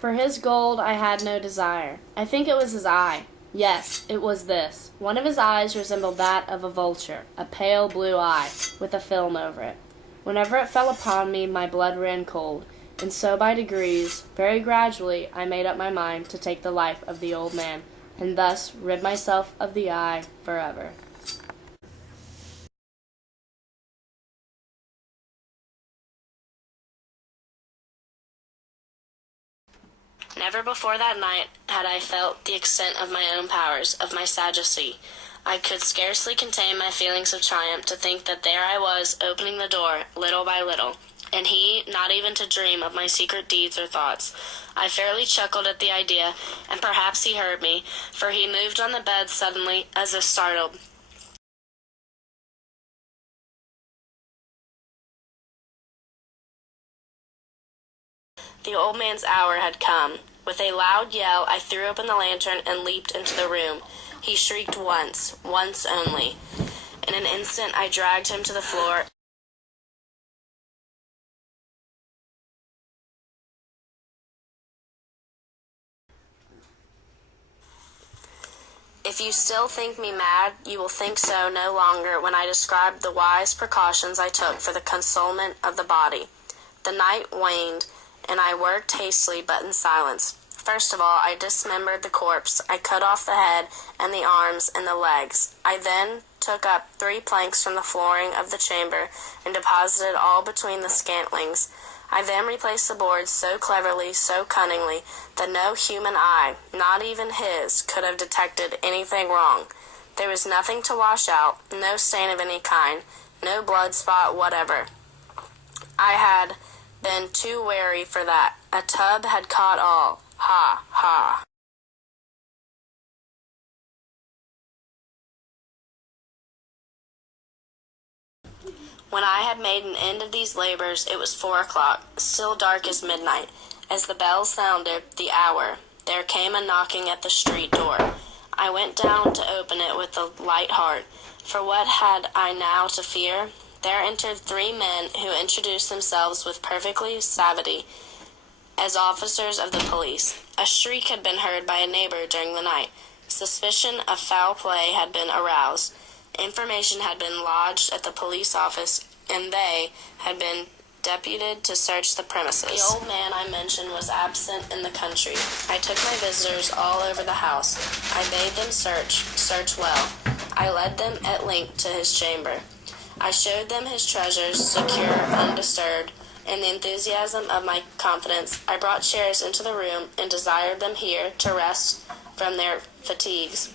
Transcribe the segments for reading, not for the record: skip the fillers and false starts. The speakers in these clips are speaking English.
For his gold I had no desire. I think it was his eye. Yes, it was this. One of his eyes resembled that of a vulture, a pale blue eye, with a film over it. Whenever it fell upon me, my blood ran cold, and so by degrees, very gradually, I made up my mind to take the life of the old man, and thus rid myself of the eye forever. Never before that night had I felt the extent of my own powers, of my sagacity. I could scarcely contain my feelings of triumph to think that there I was, opening the door, little by little, and he not even to dream of my secret deeds or thoughts. I fairly chuckled at the idea, and perhaps he heard me, for he moved on the bed suddenly, as if startled. The old man's hour had come. With a loud yell, I threw open the lantern and leaped into the room. He shrieked once only. In an instant, I dragged him to the floor. If you still think me mad, you will think so no longer when I describe the wise precautions I took for the concealment of the body. The night waned, and I worked hastily but in silence. First of all, I dismembered the corpse. I cut off the head and the arms and the legs. I then took up 3 planks from the flooring of the chamber and deposited all between the scantlings. I then replaced the boards so cleverly, so cunningly, that no human eye, not even his, could have detected anything wrong. There was nothing to wash out, no stain of any kind, no blood spot whatever. I had been too wary for that. A tub had caught all. Ha, ha. When I had made an end of these labors, it was 4 o'clock, still dark as midnight. As the bell sounded the hour, there came a knocking at the street door. I went down to open it with a light heart, for what had I now to fear? There entered 3 men who introduced themselves with perfectly suavity as officers of the police. A shriek had been heard by a neighbor during the night. Suspicion of foul play had been aroused. Information had been lodged at the police office, and they had been deputed to search the premises. The old man I mentioned was absent in the country. I took my visitors all over the house. I bade them search well. I led them at length to his chamber. I showed them his treasures, secure, undisturbed. In the enthusiasm of my confidence, I brought chairs into the room and desired them here to rest from their fatigues,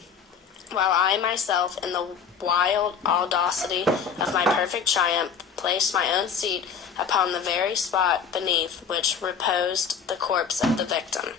while I myself, in the wild audacity of my perfect triumph, placed my own seat upon the very spot beneath which reposed the corpse of the victim.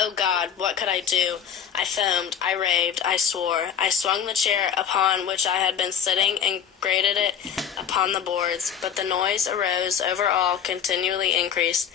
Oh God, what could I do? I foamed, I raved, I swore. I swung the chair upon which I had been sitting and grated it upon the boards, but the noise arose over all, continually increased.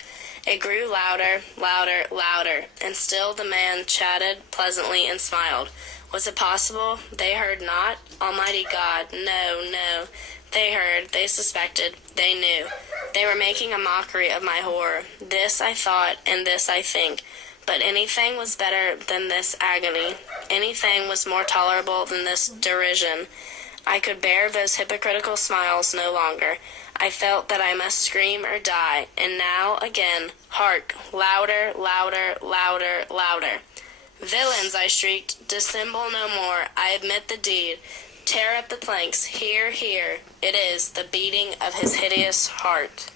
It grew louder, louder, louder, and still the man chatted pleasantly and smiled. Was it possible they heard not? Almighty God, no, no. They heard, they suspected, they knew. They were making a mockery of my horror. This I thought, and this I think. But anything was better than this agony. Anything was more tolerable than this derision. I could bear those hypocritical smiles no longer. I felt that I must scream or die. And now, again, hark, louder, louder, louder, louder. Villains, I shrieked, dissemble no more. I admit the deed. Tear up the planks. Here, here. It is the beating of his hideous heart.